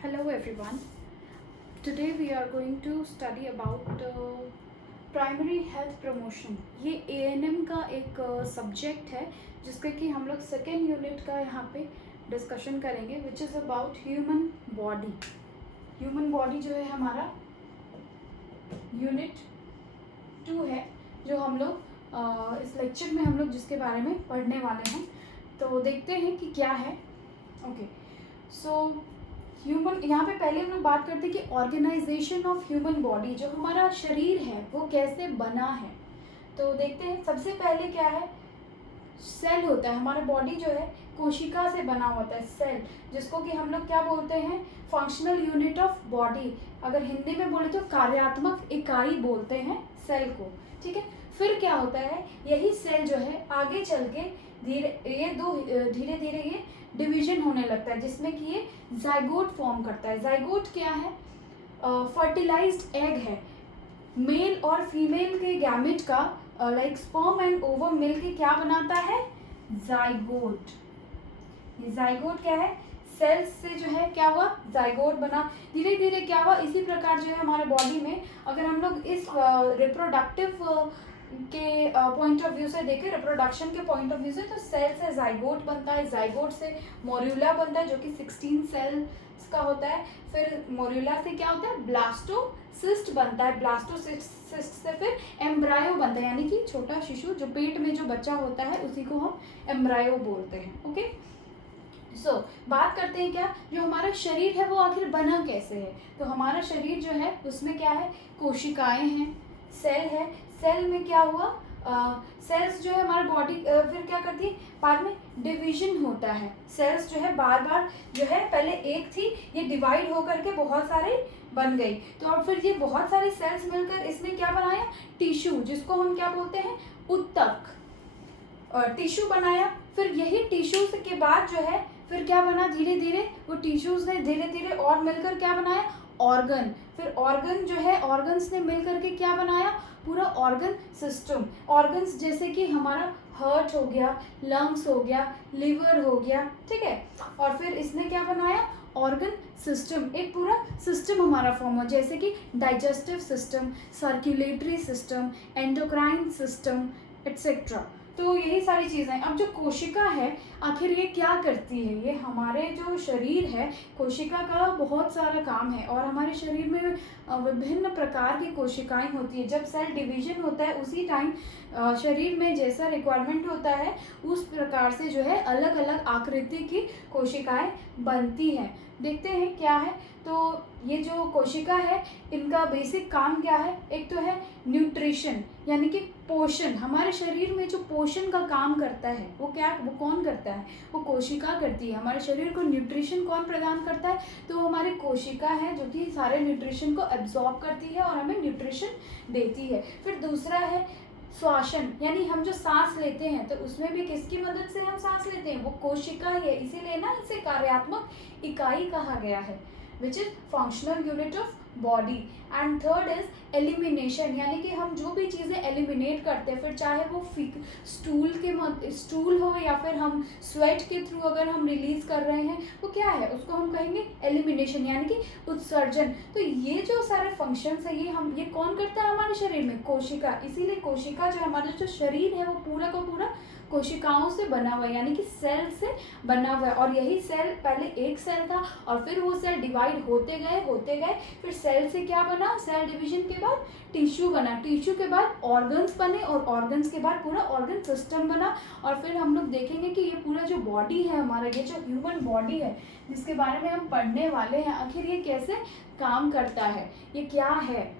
Hello everyone. Today we are going to study about primary health promotion. ये ANM का एक subject है जिसका कि हम लोग सेकेंड यूनिट का यहाँ पे डिस्कशन करेंगे, which is about human body. Human body जो है हमारा यूनिट 2 है, जो हम लोग इस लेक्चर में हम लोग जिसके बारे में पढ़ने वाले हैं. तो देखते हैं कि क्या है. ओके, सो ह्यूमन, यहाँ पे पहले हम लोग बात करते हैं कि ऑर्गेनाइजेशन ऑफ ह्यूमन बॉडी, जो हमारा शरीर है वो कैसे बना है. तो देखते हैं. सबसे पहले क्या है, सेल होता है. हमारा बॉडी जो है कोशिका से बना होता है, सेल, जिसको कि हम लोग क्या बोलते हैं, फंक्शनल यूनिट ऑफ बॉडी. अगर हिंदी में बोले तो कार्यात्मक इकाई बोलते हैं सेल को. ठीक है. फिर क्या होता है, यही सेल जो है आगे चल के धीरे धीरे ये डिवीजन होने लगता है, जिसमें कि ये जाइगोट फॉर्म करता है. जाइगोट क्या है, फर्टिलाइज्ड एग है. मेल और फीमेल के गैमेट का लाइक स्पर्म एंड ओवम मिल के क्या बनाता है, जाइगोट. ये जाइगोट क्या है, सेल्स से जो है क्या हुआ, जाइगोट बना. धीरे धीरे क्या हुआ, इसी प्रकार जो है हमारे बॉडी में, अगर हम लोग इस रिप्रोडक्टिव के पॉइंट ऑफ व्यू से देखें, रिप्रोडक्शन के पॉइंट ऑफ व्यू से, तो सेल से जाइगोट बनता है. जाइगोट से मोर्यूला बनता है, जो कि 16 सेल्स का होता है. फिर मोर्यूला से क्या होता है, ब्लास्टोसिस्ट बनता है. ब्लास्टोसिस्ट से फिर एम्ब्रायो बनता है, यानी कि छोटा शिशु, जो पेट में जो बच्चा होता है उसी को हम एम्ब्रायो बोलते हैं. ओके. सो बात करते हैं क्या, जो हमारा शरीर है वो आखिर बना कैसे है. तो हमारा शरीर जो है उसमें क्या है, कोशिकाएं हैं, सेल है. सेल में क्या हुआ, सेल्स जो है हमारा बॉडी फिर क्या करती है, बाद में डिवीजन होता है. सेल्स जो है बार बार जो है, पहले एक थी, ये डिवाइड होकर के बहुत सारे बन गई. तो और फिर ये बहुत सारे सेल्स मिलकर इसने क्या बनाया, टिश्यू, जिसको हम क्या बोलते हैं, उत्तक टिश्यू बनाया. फिर यही टिश्यू के बाद जो है फिर क्या बना, धीरे धीरे वो टिश्यूज ने धीरे धीरे और मिलकर क्या बनाया, ऑर्गन. फिर ऑर्गन जो है, ऑर्गन्स ने मिलकर के क्या बनाया, पूरा ऑर्गन सिस्टम. ऑर्गन्स जैसे कि हमारा हार्ट हो गया, लंग्स हो गया, लिवर हो गया. ठीक है. और फिर इसने क्या बनाया, ऑर्गन सिस्टम. एक पूरा सिस्टम हमारा फॉर्म हो, जैसे कि digestive system, circulatory system, endocrine system, etcetera. तो यही सारी चीज़ें. अब जो कोशिका है आखिर ये क्या करती है, ये हमारे जो शरीर है, कोशिका का बहुत सारा काम है. और हमारे शरीर में विभिन्न प्रकार की कोशिकाएं होती है. जब सेल डिवीजन होता है उसी टाइम शरीर में जैसा रिक्वायरमेंट होता है उस प्रकार से जो है अलग अलग आकृति की कोशिकाएं बनती हैं. देखते हैं क्या है. तो ये जो कोशिका है इनका बेसिक काम क्या है, एक तो है न्यूट्रिशन, यानी कि पोषण. हमारे शरीर में जो पोषण का काम करता है वो कौन करता है, वो कोशिका करती है. हमारे शरीर को न्यूट्रिशन कौन प्रदान करता है, तो हमारी कोशिका है, जो कि सारे न्यूट्रिशन को एब्जॉर्ब करती है और हमें न्यूट्रिशन देती है. फिर दूसरा है श्वासन, यानी हम जो सांस लेते हैं तो उसमें भी किसकी मदद से हम सांस लेते हैं, वो कोशिका ही है. इसीलिए ना इसे कार्यात्मक इकाई कहा गया है, which is functional unit of body. And third is elimination, यानी कि हम जो भी चीज़ें एलिमिनेट करते हैं, फिर चाहे वो स्टूल हो या फिर हम स्वेट के थ्रू अगर हम रिलीज कर रहे हैं, वो क्या है, उसको हम कहेंगे एलिमिनेशन, यानी कि उत्सर्जन. तो ये जो सारे फंक्शंस है ये कौन करता है हमारे शरीर में, कोशिका. इसीलिए कोशिका जो हमारा जो शरीर है वो पूरा का पूरा कोशिकाओं से बना हुआ है, यानी कि सेल से बना हुआ है. और यही सेल, पहले एक सेल था और फिर वो सेल डिवाइड होते गए. फिर सेल से क्या बना, सेल डिवीजन के बाद टिश्यू बना. टिश्यू के बाद ऑर्गन्स बने और ऑर्गन्स के बाद पूरा ऑर्गन सिस्टम बना. और फिर हम लोग देखेंगे कि ये पूरा जो बॉडी है हमारा, ये जो ह्यूमन बॉडी है जिसके बारे में हम पढ़ने वाले हैं, आखिर ये कैसे काम करता है, ये क्या है.